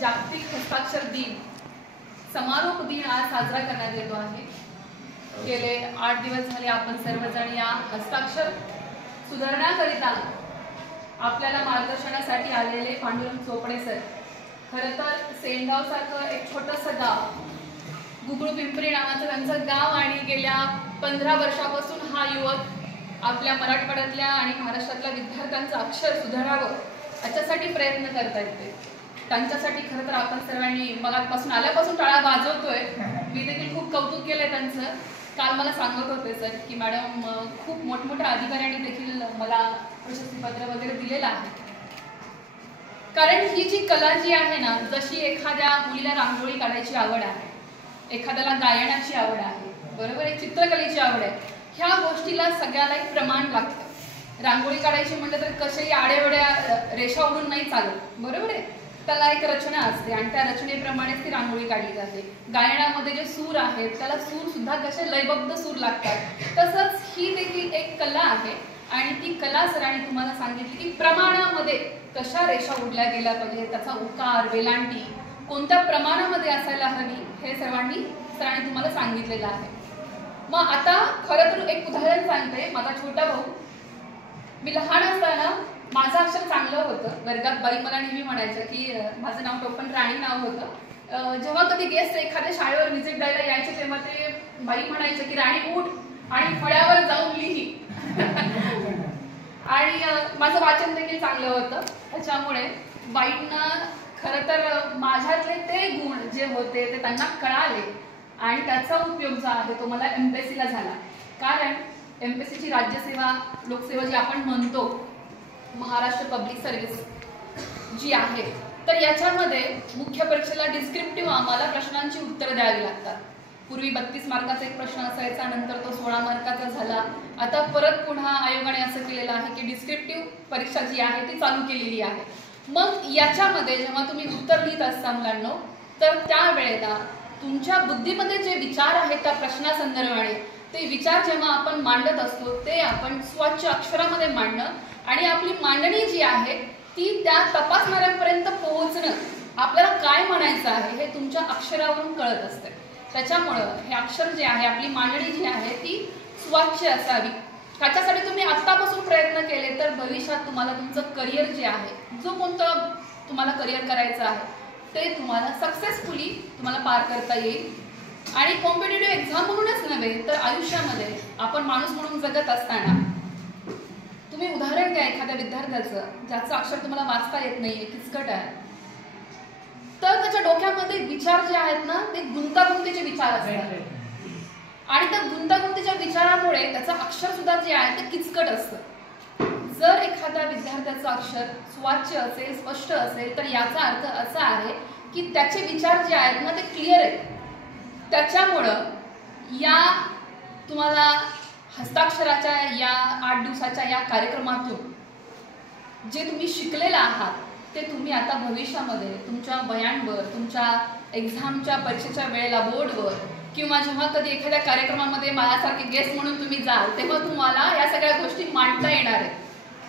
जागतिक हस्ताक्षर दिन समारोप दिन आज साजरा करण्यात येतो आहे। गेले 8 दिवस झाले आपण सर्वजण या हस्ताक्षर सुधारण्याकरिता आपल्याला मार्गदर्शनासाठी आलेले पांडुरंग चोपडे सर, खरं तर सेनगाव सारखं एक छोटंसं गाव, गुगळू पिंपरी नावाचं त्यांचं गाव, आणि गेल्या 15 वर्षापासून हा युवक आपल्या मराठवाड्यातल्या आणि महाराष्ट्रातल्या विद्यार्थ्यांचं अक्षर सुधारावं याच्यासाठी प्रयत्न करतायत। त्यांच्यासाठी खरं तर आपण सर्वांनी मगापासून आल्यापासून टाळ्या वाजवतोय। मी देखील खूप कौतुक केलंय त्यांचं। काल मला सांगत होते सर की मॅडम खूप मोठमोठ्या अधिकाऱ्यांनी देखील मला प्रशस्तीपत्र वगैरे दिलेलं आहे, कारण ही जी कला जी आहे ना, जशी एखाद्या मुलीला रांगोळी काढायची आवड आहे, एखाद्याला गायनाची आवड आहे, बरोबर आहे, चित्रकलेची आवड आहे, ह्या गोष्टीला सगळ्याला एक प्रमाण लागतं। रांगोळी काढायची म्हटलं तर कशाही आड्यावड्या रेषा उडून नाही चालत, बरोबर आहे, त्याला एक रचना असते आणि त्या रचनेप्रमाणेच ती रांगोळी काढली जाते। गायनामध्ये जे सूर आहेत त्याला सूर सुद्धा कसे लयबद्ध सूर लागतात, तसंच ही देखील एक कला आहे आणि ती कला सरांनी तुम्हाला सांगितली की प्रमाणामध्ये कशा रेषा उडल्या गेल्या पाहिजे, त्याचा उकार वेलांटी कोणत्या प्रमाणामध्ये असायला हवी, हे सरांनी तुम्हाला सांगितलेलं आहे। मग आता खरं तर एक उदाहरण सांगते। माझा छोटा भाऊ, मी लहान असताना माझं अक्षर चांगलं होतं, वर्गात बाई मला नेहमी म्हणायचं की माझं नाव टोपण राणी नाव होतं। जेव्हा कधी गेस्ट एखाद्या शाळेवर व्हिजिट द्यायला यायचे तेव्हा ते बाई म्हणायचं की राणी उठ आणि फळ्यावर जाऊन लिही आणि माझं वाचन देखील चांगलं होतं, त्याच्यामुळे बाईंना खरं तर माझ्यातले ते गुण जे होते ते त्यांना कळाले आणि त्याचा उपयोग जो आहे तो मला MPSCला झाला। कारण MPSCची राज्यसेवा लोकसेवा जी आपण म्हणतो, महाराष्ट्र पब्लिक सर्व्हिस जी आहे, तर याच्यामध्ये मुख्य परीक्षेला डिस्क्रिप्टिव्ह आम्हाला प्रश्नांची उत्तरं द्यावी लागतात। पूर्वी 32 मार्काचा एक प्रश्न असायचा, नंतर तो 16 मार्काचा झाला। आता परत पुन्हा आयोगाने असं केलेलं आहे की डिस्क्रिप्टिव्ह परीक्षा जी आहे ती चालू केलेली आहे। मग याच्यामध्ये जेव्हा तुम्ही उत्तर लिहित असता मुलांनो, तर त्यावेळेला तुमच्या बुद्धीमध्ये जे विचार आहेत त्या प्रश्नासंदर्भाने ते विचार जेव्हा आपण मांडत असतो ते आपण स्वच्छ अक्षरामध्ये मांडणं आणि आपली मांडणी जी आहे ती त्या तपासणाऱ्यांपर्यंत पोहोचणं, आपल्याला काय म्हणायचं आहे हे तुमच्या अक्षरावरून कळत असते। त्याच्यामुळं हे अक्षर जे आहे, आपली मांडणी जी आहे ती स्वच्छ असावी। त्याच्यासाठी तुम्ही आत्तापासून प्रयत्न केले तर भविष्यात तुम्हाला तुमचं करिअर जे आहे, जो कोणतं तुम्हाला करिअर करायचं आहे ते तुम्हाला सक्सेसफुली तुम्हाला पार करता येईल। आणि कॉम्पिटेटिव्ह एक्झाम म्हणूनच नव्हे तर आयुष्यामध्ये आपण माणूस म्हणून जगत असताना तुम्ही उदाहरण घ्या एखाद्या विद्यार्थ्याचं ज्याचं अक्षर तुम्हाला वाचता येत नाहीये, किचकट आहे, तर त्याच्या डोक्यामध्ये विचार जे आहेत ना ते गुंतागुंतीचे विचार असतात आणि त्या गुंतागुंतीच्या विचारामुळे त्याचं अक्षर सुद्धा जे आहे ते किचकट असतं। जर एखाद्या विद्यार्थ्याचं अक्षर स्वच्छ असेल, स्पष्ट असेल, तर याचा अर्थ असा आहे की त्याचे विचार जे आहेत ना ते क्लिअर आहेत। त्याच्यामुळं या तुम्हाला हस्ताक्षराच्या या 8 दिवसाच्या या कार्यक्रमातून जे तुम्ही शिकलेलं आहात ते तुम्ही आता भविष्यामध्ये तुमच्या बयानवर, तुमच्या एक्झामच्या परीक्षेच्या वेळेला बोर्डवर किंवा जेव्हा कधी एखाद्या कार्यक्रमामध्ये माझ्यासारखे गेस्ट म्हणून तुम्ही जाल तेव्हा तुम्हाला या सगळ्या गोष्टी मांडता येणार आहेत।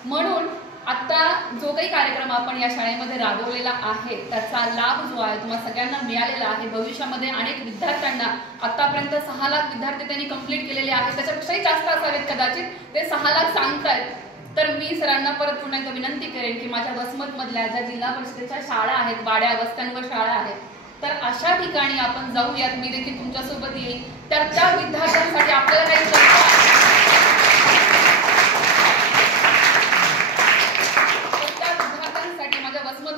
म्हणून आता जो काही कार्यक्रम आपण या शाळेमध्ये राबवलेला आहे त्याचा लाभ जो आहे तुम्हाला सगळ्यांना मिळालेला आहे। भविष्यामध्ये अनेक विद्यार्थ्यांना, आतापर्यंत 6 लाख विद्यार्थी त्यांनी कंप्लीट केलेले आहेत, त्याच्यापेक्षाही जास्त असावेत कदाचित, ते 6 लाख सांगतायत। तर मी सरांना परत पुन्हा एकदा विनंती करेन की माझ्या वसमतमधल्या ज्या जिल्हा परिषदेच्या शाळा आहेत, वाड्या वस्त्यांवर शाळा आहेत, तर अशा ठिकाणी आपण जाऊयात। मी देखील तुमच्यासोबत येईल, तर त्या विद्यार्थ्यांसाठी आपल्याला काही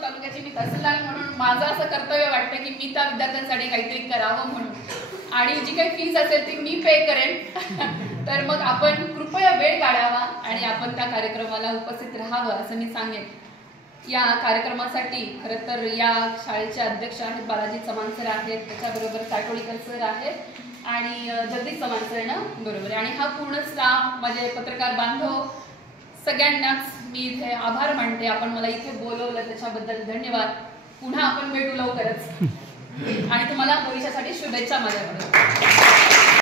तालुक्याची मी तहसीलदार म्हणून माझं असं कर्तव्य वाटतं की मी त्या विद्यार्थ्यांसाठी काहीतरी करावं म्हणून, आणि जी काही फीस असेल ती मी पे करेन। तर मग आपण कृपया वेळ काढावा आणि आपण त्या कार्यक्रमाला उपस्थित राहावं असं मी सांगेन। या कार्यक्रमासाठी खरं तर या शाळेचे अध्यक्ष आहेत बालाजी चव्हाण सर आहेत, त्याच्याबरोबर साटोळीकर सर आहेत आणि जगदीश चव्हाण सर ना बरोबर, आणि हा पूर्ण स्टाफ, माझे पत्रकार बांधव, सगळ्यांनाच मी इथे आभार मानते। आपण मला इथे बोलवलं त्याच्याबद्दल धन्यवाद। पुन्हा आपण भेटू लवकरच आणि तुम्हाला भविष्यासाठी शुभेच्छा माझ्याकडे।